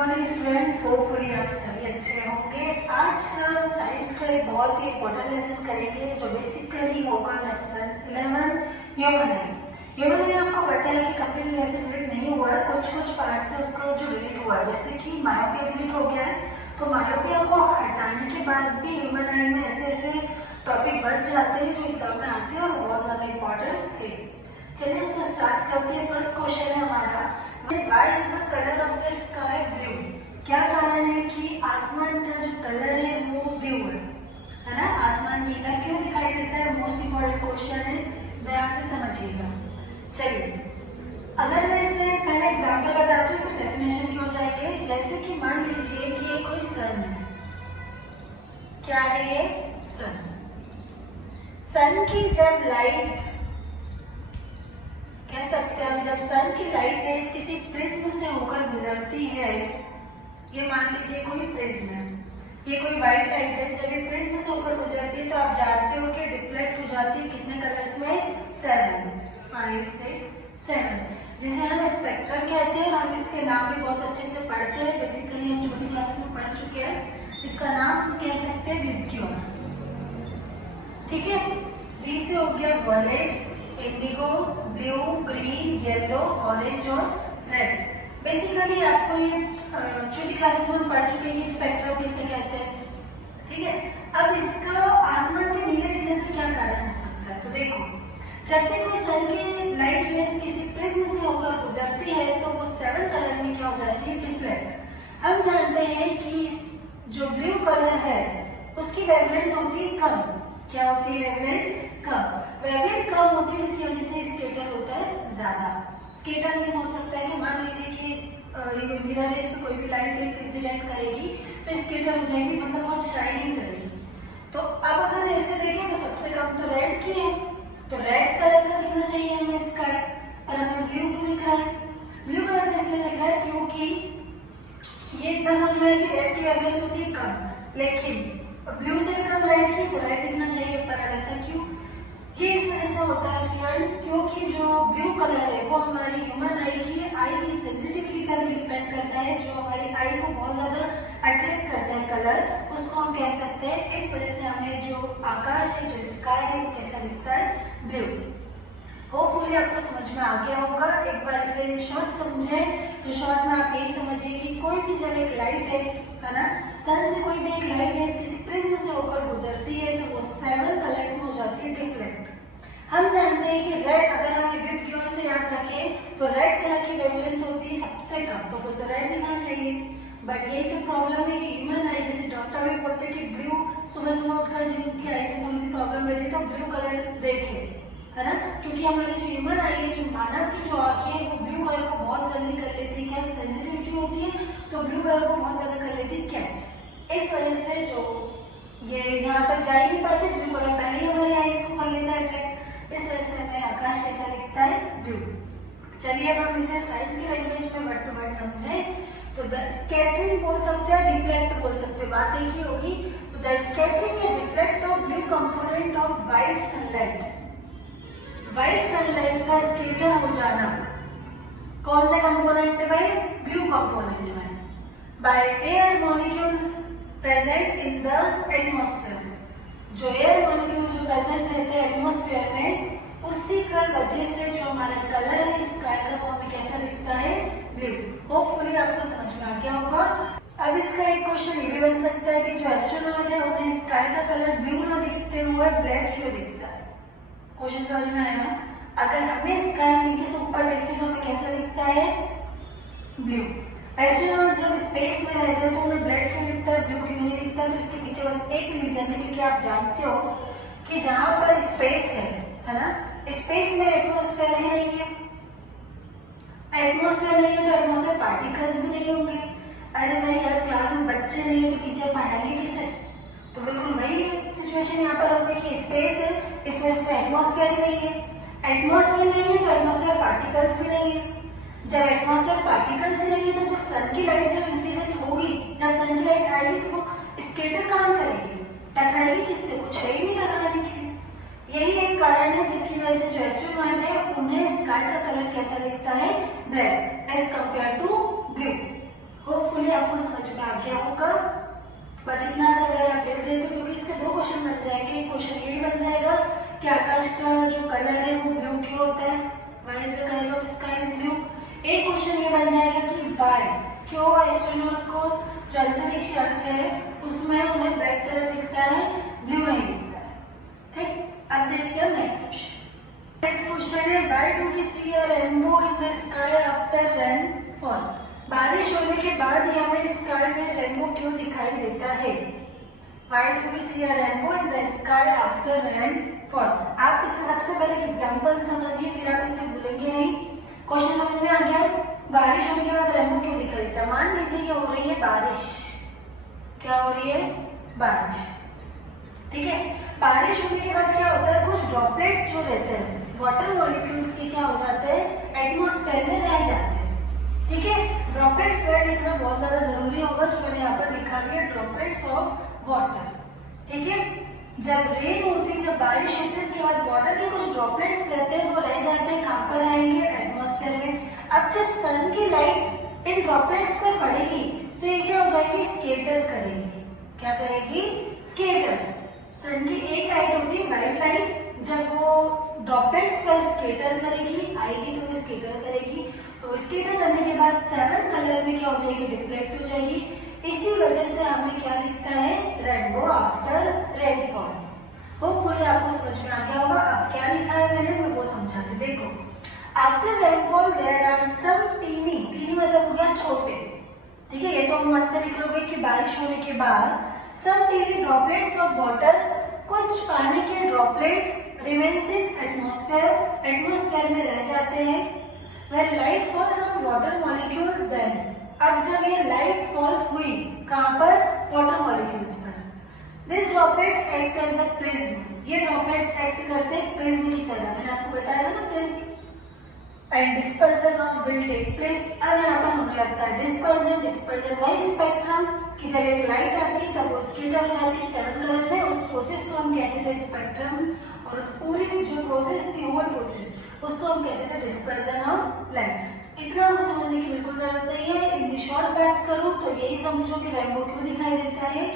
Morning students, hopefully आप सभी अच्छे होंगे। आज हम साइंस का एक बहुत ही इम्पोर्टेंट लेसन करेंगे जो बेसिकली होगा लेसन 11 ह्यूमन आई। ह्यूमन आई आपको पता है कि कंप्लीट लेसन डिलीट नहीं हुआ है, कुछ कुछ पार्ट से उसका जो डिलीट हुआ है, जैसे कि मायोपिया डिलीट हो गया है। तो मायोपिया को हटाने के बाद भी ह्यूमन आई में ऐसे ऐसे टॉपिक बच जाते हैं जो एग्जाम में आते हैं और बहुत ज़्यादा इम्पोर्टेंट है। चलिए इसको स्टार्ट करते हैं। फर्स्ट क्वेश्चन है हमारा, Why is the color of the sky blue? क्या कारण है कि आसमान का जो कलर है वो ब्लू है ना? आसमान नीला क्यों दिखाई देता है? मोस्ट इम्पोर्टेंट क्वेश्चन है, ध्यान से समझिएगा। चलिए, अगर मैं इसे पहले एग्जांपल बताती हूँ फिर डेफिनेशन की ओर जाएंगे। जैसे कि मान लीजिए कि ये कोई सन है। क्या है ये? सन। सन की जब लाइट, कह सकते हैं हम, जब सन की लाइट रेज किसी प्रिज्म से होकर गुजरती है, ये मान लीजिए कोई प्रिज्म है, ये कोई व्हाइट लाइट है, जब ये प्रिज्म से होकर गुजरती है तो आप जानते हो कि डिफ्लेक्ट हो जाती है कितने कलर्स में? 7, 5, 6, 7, जिसे हम स्पेक्ट्रम कहते हैं। हम इसके नाम भी बहुत अच्छे से पढ़ते हैं, बेसिकली हम छोटी क्लासेस में पढ़ चुके हैं। इसका नाम हम कह सकते हैं विबग्योर। ठीक है, वी से हो गया violet, indigo, blue, green, yellow, orange और रेड। बेसिकली आपको ये छोटी क्लासेस में पढ़ चुके हैं कि स्पेक्ट्रम किसे कहते हैं। ठीक है, अब इसका आसमान के नीले दिखने से क्या कारण हो सकता है? तो देखो, जब भी कोई सन की लाइट रेज किसी प्रिज्म से होकर गुजरती है तो वो 7 कलर में क्या हो जाती है? डिफ्लेक्ट। हम जानते हैं कि जो ब्लू कलर है उसकी वेवलेंथ होती है कम। क्या होती है? वेवलेंथ कम। वेवलेंथ कम होती है, इसकी वजह से स्केटर होता है ज्यादा। स्केटर में हो सकता है कि मान लीजिए कि मिरर रेस में कोई भी लाइट एक इंसिडेंट करेगी तो स्केटर हो जाएगी, मतलब बहुत शाइनिंग करेगी। तो अब अगर ऐसे देखें तो सबसे कम तो रेड की है, तो रेड कलर का दिखना चाहिए हमें स्काई, और हमें ब्लू क्यों दिख रहा है? ब्लू कलर का इसलिए दिख रहा है क्योंकि ये इतना समझ में है कि रेड की वेवलेंथ होती है कम, लेकिन ब्लू से भी कम रेड की, तो रेड दिखना चाहिए। पर अब ऐसा क्यों? ये इस वजह से होता है स्टूडेंट्स, क्योंकि जो ब्लू कलर है वो हमारी ह्यूमन आई की सेंसिटिविटी पर भी डिपेंड करता है। जो हमारी आई को बहुत ज्यादा अट्रैक्ट करता है कलर, उसको हम कह सकते हैं। इस वजह से हमें जो आकाश है, जो स्काई है, वो कैसा दिखता है? ब्लू। होपफुली आपको समझ में आ गया होगा। एक बार इसे शॉर्ट समझे तो शॉर्ट में आप यही समझिए कि कोई भी जब एक लाइट है ना, सन से कोई भी एक लाइट है किसी प्रिज्म से होकर गुजरती है तो वो 7 कलर्स में हो जाती है डिफ्लेक्ट। हम जानते हैं कि रेड, अगर हम ये विबग्योर से याद रखें तो रेड कलर की वेवलेंथ होती है सबसे कम, तो फिर तो रेड दिखना चाहिए। बट यही तो प्रॉब्लम है कि ह्यूमन आई, जैसे डॉक्टर भी बोलते हैं कि ब्लू, सुबह सुबह उठकर जिनकी आई से थोड़ी सी प्रॉब्लम रहती है तो ब्लू कलर देखे, है ना? क्योंकि हमारी जो ह्यूमन आई है, जो मानव की जो आंखें है, वो ब्लू कलर को बहुत जल्दी कर लेती है। क्या सेंसिटिविटी होती है? तो ब्लू कलर को बहुत ज्यादा कर लेती है कैच। इस वजह से जो ये यहाँ तक जा ही नहीं पाते, ब्लू कलर पहले ही हमारी आईज को कर लेता है अट्रैक्ट। इस वजह से हमें आकाश कैसा दिखता है? ब्लू। चलिए अब हम इसे साइंस की लैंग्वेज में वर्ड टू वर्ड समझें तो द स्कैटरिंग बोल सकते हैं, डिफ्लेक्ट बोल सकते हैं, बात एक ही होगी। तो the scattering and deflect of blue component of white sunlight. White sunlight का स्कैटर हो जाना कौन सा कंपोनेंट है भाई? ब्लू कंपोनेंट है। By air molecules present in the atmosphere. जो एयर मॉलिक्यूल्स जो प्रेजेंट रहते हैं एटमॉस्फेयर में, उसी का वजह से जो हमारा कलर है स्काई का, वो हमें कैसा दिखता है? ब्लू। होपफुली आपको समझ में आ गया होगा। अब इसका एक क्वेश्चन ये भी बन सकता है कि जो एस्ट्रोनॉट है उन्हें स्काई का कलर ब्लू ना दिखते हुए ब्लैक क्यों दिखता है? क्वेश्चन समझ में आया? अगर हमें स्काई नीचे से ऊपर देखते तो हमें कैसा दिखता है? ब्लू। एस्ट्रोनॉट जब स्पेस में रहते हैं तो उन्हें ब्लैक क्यों दिखता है, ब्लू क्यों नहीं दिखता? तो इसके पीछे बस एक रीजन है, क्योंकि आप जानते हो कि जहां पर स्पेस है ना, स्पेस में एटमॉस्फेयर ही नहीं है। एटमॉस्फेयर नहीं है तो एटमॉस्फेयर पार्टिकल्स भी नहीं होंगे। अरे भाई यार, क्लास में बच्चे नहीं है तो टीचर पढ़ाएंगे किसे? तो बिल्कुल वही सिचुएशन यहाँ पर हो गई कि स्पेस है, स्पेस में एटमॉस्फेयर ही नहीं है। एटमॉस्फेयर नहीं है तो एटमॉस्फेयर पार्टिकल्स भी नहीं है। जब एटमॉस्फेयर पार्टिकल्स ही नहीं है तो जब सन की लाइट जब इंसिडेंट होगी, जब सन की लाइट आएगी तो वो स्केटर कहाँ करेगी? टकराएगी किससे? कुछ है ही नहीं टकराने के लिए। यही एक कारण है जिसकी वजह से जो एस्ट्रोनॉट है उन्हें स्काई का कलर कैसा दिखता है? Black as compare to blue. Hopefully समझ में आ गया होगा। बस इतना सा अगर आप लिख देते हो, क्योंकि इसके 2 क्वेश्चन बन जाएंगे। एक क्वेश्चन यही बन जाएगा कि आकाश का जो कलर है वो ब्लू क्यों होता है, why is the colour of sky is blue. एक क्वेश्चन ये बन जाएगा कि व्हाई, क्यों एस्ट्रोनॉट को जो अंतरिक्ष यात्री है उसमें उन्हें ब्लैक कलर दिखता है, ब्लू नहीं दिखता है। ठीक, अब देखते हैं नेक्स्ट क्वेश्चन। नेक्स्ट क्वेश्चन है why do we see a rainbow in the sky after rainfall. बारिश होने के बाद हमें स्काई में रेनबो क्यों दिखाई देता है। Why do we see a rainbow in the sky after rainfall. आप इससे सबसे पहले एक एग्जांपल समझिए, फिर आप इसे भूलेंगे नहीं। क्वेश्चन समझ में आ गया। बारिश होने के बाद रेनबो क्यों दिखाई देता है। मान लीजिए ये हो रही है बारिश, क्या हो रही है, बारिश। ठीक है, बारिश होने के बाद क्या होता है, कुछ ड्रॉपलेट्स जो रहते हैं वाटर मॉलिक्यूल्स के क्या हो जाते हैं, एटमॉस्फेयर में रह जाते हैं। ठीक है, ड्रॉपलेट्स वर्ड लिखना बहुत ज्यादा जरूरी होगा, जो मैंने यहाँ पर लिखा भी है, ड्रॉपलेट्स ऑफ वाटर। ठीक है, जब रेन होती है, जब बारिश होती है, इसके बाद वाटर के कुछ ड्रॉपलेट्स रहते हैं, वो रह जाते हैं, कहाँ पर रहेंगे, एटमॉस्फेयर में। अब जब सन की लाइट इन ड्रॉपलेट्स पर पड़ेगी तो ये क्या हो जाएगी, स्केटर करेगी। क्या करेगी, स्केटर। सन की एक लाइट होती है वाइट लाइट, जब वो ड्रॉपलेट्स पर स्केटर करेगी, आएगी तो वो स्केटर करेगी। तो स्केटर करने के बाद 7 कलर में क्या हो जाएगी, डिफ्लेक्ट हो जाएगी। इसी वजह से हमें क्या दिखता है, रेनबो आफ्टर रेनफॉल। होपफुली आपको समझ में आ गया होगा। अब क्या लिखा है मैंने, मैं वो समझाती हूँ। देखो, after rainfall there are some tiny, tiny मतलब हो गया छोटे। ठीक है, ये तो मन से लिख लोगे कि बारिश होने के बाद सम टीनी ड्रॉपलेट्स ऑफ वाटर, कुछ पानी के droplets remains in atmosphere, atmosphere में रह जाते हैं। When light falls on water molecules then, अब जब ये लाइट फॉल्स हुई कहाँ पर, वाटर मॉलिक्यूल्स पर, this droplets act as a prism, ये ड्रॉपलेट्स एक्ट करते हैं प्रिज्म की तरह। मैंने आपको बताया था ना prism. And dispersion of will take place. अब यहाँ पर होने लगता है डिस्पर्जन, डिस्पर्जन वही स्पेक्ट्रम कि जब एक लाइट आती है तब वो स्केटर हो जाती है 7 कलर में। उस प्रोसेस को हम कहते थे स्पेक्ट्रम, और उस पूरी जो प्रोसेस थी, होल प्रोसेस, उसको हम कहते थे डिस्पर्जन ऑफ लाइट। इतना वो समझने की बिल्कुल जरूरत नहीं है। इन शॉर्ट बात करूँ तो यही समझो कि रेनबो क्यों दिखाई देता है।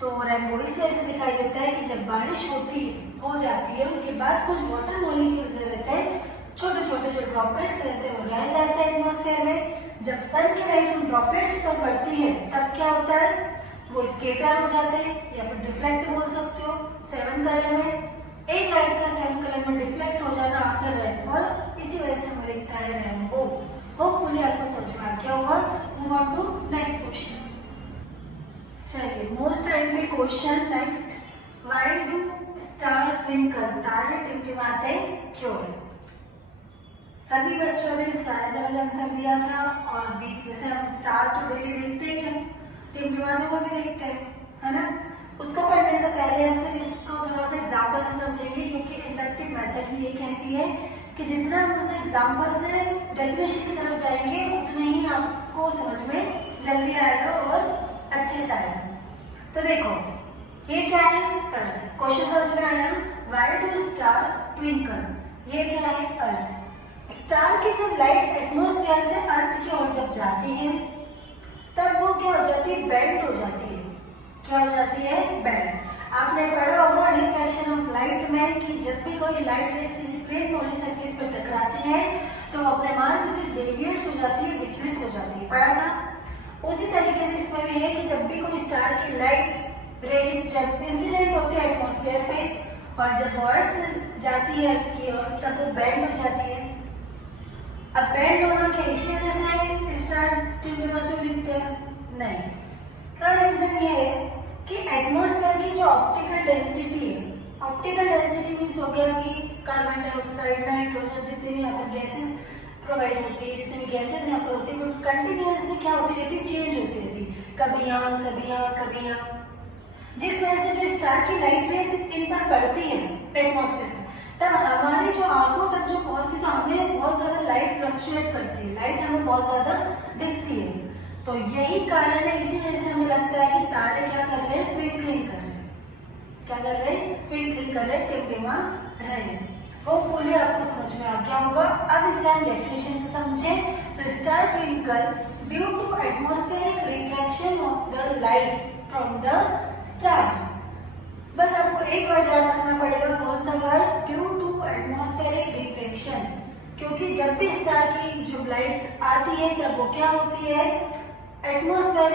तो रेनबो इससे ऐसे दिखाई देता है कि जब बारिश हो जाती है, उसके बाद कुछ वाटर मॉलिक्यूल्स रहते हैं, छोटे छोटे जो ड्रॉपलेट्स रहते हैं, वो रह जाते हैं एटमॉस्फेयर में। जब सन की लाइट उन ड्रॉपलेट्स पर पड़ती है तब क्या होता है, वो स्केटर हो जाते हैं, या फिर डिफ्लेक्ट बोल सकते हो। 7 कलर में, एक लाइट का 7 कलर में डिफ्लेक्ट हो जाना आफ्टर रेनफॉल, इसी वजह से हमें लिखता है रेनबो। होपफुली आपको समझ में आ गया होगा। Move on to next question. चलिए, most timely question next, why do star twinkle, तारे टिमटिमाते क्यों है। सभी बच्चों ने इसका अलग अलग आंसर दिया था, और भी जैसे हम स्टार तो डेली देखते ही हैं, टिमटिमाते को भी देखते हैं, है ना। उसको पढ़ने से पहले हम सिर्फ इसको थोड़ा सा एग्जाम्पल से समझेंगे, क्योंकि इंडक्टिव मेथड भी ये कहती है कि जितना हम उस एग्जाम्पल से डेफिनेशन की तरफ जाएंगे उतना ही आपको समझ में जल्दी आएगा और अच्छे से आएगा। तो देखो, ये क्या है, अर्थ। क्वेश्चन समझ में आया, व्हाई डू स्टार ट्विंकल, ये क्या है, अर्थ। स्टार की जब लाइट एटमॉस्फेयर से अर्थ की ओर जब जाती है तब वो क्या हो जाती है, बेंड हो जाती है। क्या हो जाती है, बेंड। आपने पढ़ा होगा रिफ्लेक्शन ऑफ लाइट में कि जब भी कोई लाइट रेस किसी प्लेन पॉली सरफेस पर टकराती है तो वो अपने मार्ग से डेविएट्स हो जाती है, विचलित हो जाती है, पढ़ा था। उसी तरीके से इसमें भी है कि जब भी कोई स्टार की लाइट रेस जब इंसिडेंट होती है एटमॉस्फेयर पे, और जब अर्थ से जाती है अर्थ की ओर, तब वो बेंड हो जाती है। अब बेंड होना क्या इसी वजह से स्टार टिमटिमाते दिखते हैं, नहीं। इसका रीजन ये है कि एटमॉस्फेयर की जो ऑप्टिकल डेंसिटी है, ऑप्टिकल डेंसिटी मीन्स हो गया कि कार्बन डाइऑक्साइड, नाइट्रोजन, जितनी भी यहाँ पर गैसेस प्रोवाइड होती है, जितनी भी गैसेस यहाँ पर होती है, वो कंटिन्यूअसली क्या होती रहती है, चेंज होती रहती है, कभी यहाँ कभी यहाँ कभी यहाँ, जिस वजह से जो स्टार की लाइट रेस इन पर पड़ती है एटमॉस्फेयर में, तब हमारी जो आंखों तक जो पहुंचती, तो हमें बहुत ज्यादा लाइट फ्लक्चुएट करती है, लाइट हमें बहुत ज्यादा दिखती है। तो यही कारण है, इसी वजह से हमें लगता है कि तारे क्या कर रहे हैं, ट्विंकलिंग कर रहे हैं। क्या कर रहे हैं, ट्विंकलिंग कर रहे हैं, टिमटिमा रहे हैं। होपफुली आपको समझ में आ गया होगा। अब इसे हम डेफिनेशन से समझें तो star twinkle due to atmospheric reflection of the light from the star. बस आपको एक वर्ड याद रखना पड़ेगा, कौन सा word? Due to atmospheric reflection. क्योंकि जब भी स्टार की जो लाइट आती है तब वो क्या होती है? एटमॉस्फेयर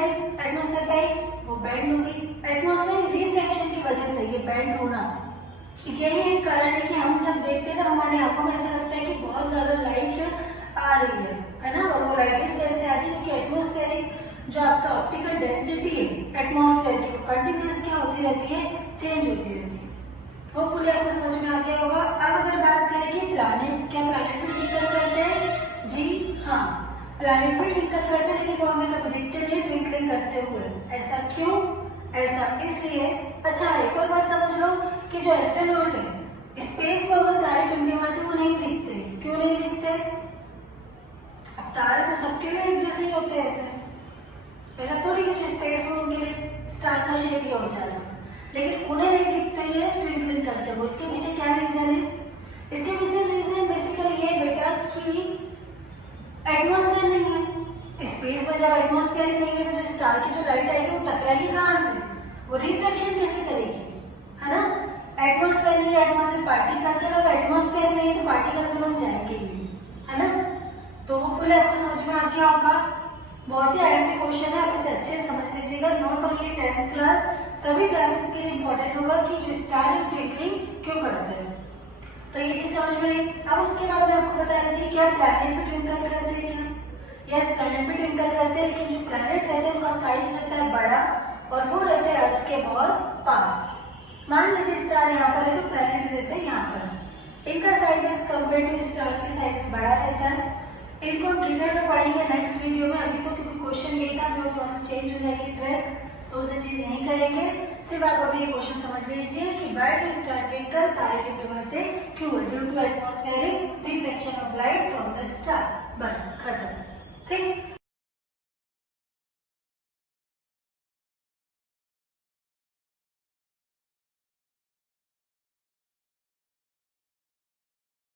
लाइट वो बेंड होगी। एटमॉस्फेरिक रिफ्लेक्शन की वजह से ये बेंड होना, यही एक कारण है कि हम जब देखते हैं तो हमारी आंखों में ऐसा लगता है कि बहुत ज्यादा लाइट आ रही है ना। और वो लाइट इस वजह से आती है क्योंकि एटमॉस्फेरिक जो आपका ऑप्टिकल डेंसिटी है एटमॉस्फेयर की, वो कंटिन्यूअस क्या होती रहती है? चेंज होती रहती है। होपफुली आपको समझ में आ गया होगा। अब अगर बात करें कि प्लैनेट, क्या प्लैनेट भी ट्विंकल करते हैं? जी हाँ, प्लैनेट भी ट्विंकल करते हैं, लेकिन वो हमें कभी दिखते नहीं ट्विंकलिंग करते हुए। ऐसा क्यों? ऐसा इसलिए, अच्छा एक और बात समझ लो कि जो एस्ट्रोनॉट है स्पेस में उन्हें तारे टिमटिमाते हुए नहीं दिखते। क्यों नहीं दिखते? अब तारे तो सबके लिए एक जैसे ही होते हैं, ऐसा थोड़ी कि स्पेस में उनके लिए स्टार का शेप ही हो जाएगा, लेकिन उन्हें नहीं दिखते ये ट्विंकलिंग करते हुए। इसके पीछे क्या रीजन है? इसके पीछे रीजन बेसिकली ये बेटा कि एटमॉस्फेयर नहीं है। स्पेस में जब एटमॉस्फेयर ही नहीं है तो जो स्टार की जो लाइट आएगी वो टकराएगी कहाँ से? वो रिफ्लेक्शन कैसे करेगी, है ना? एटमॉस्फेयर नहीं है, एटमॉस्फेयर पार्टिकल, चलो एटमॉस्फेयर नहीं है तो पार्टिकल तो हम जाएंगे ही, है ना? तो वो फुल आपको समझ में आ गया होगा। बहुत ही आईएमपी क्वेश्चन है, आप इसे अच्छे से समझ लीजिएगा। नॉट ओनली 10th क्लास, सभी क्लासेस के लिए इंपॉर्टेंट होगा कि जो स्टार ट्विंकलिंग क्यों करते हैं। तो ये चीज समझ में। अब उसके बाद मैं आपको बता रही थी क्या प्लैनेट भी ट्विंकल करते हैं क्या? यस, प्लैनेट भी ट्विंकल करते हैं, लेकिन जो प्लैनेट रहते हैं उनका साइज रहता है बड़ा और वो रहते हैं अर्थ के बहुत पास। मान लीजिए स्टार यहाँ पर है तो प्लैनेट रहते हैं यहाँ पर। इनका size as compare to star के साइज बड़ा रहता है। इनको हम डिटेल में पढ़ेंगे नेक्स्ट वीडियो में। अभी तो क्योंकि क्वेश्चन यही था, फिर थोड़ा सा चेंज हो जाएगी ट्रैक, तो उसे चीज नहीं करेंगे। सिर्फ आप अभी ये क्वेश्चन समझ लीजिए कि व्हाई डू स्टार ट्विंकल, तारे टिमटिमाते क्यों? Due to atmospheric reflection of light from the star.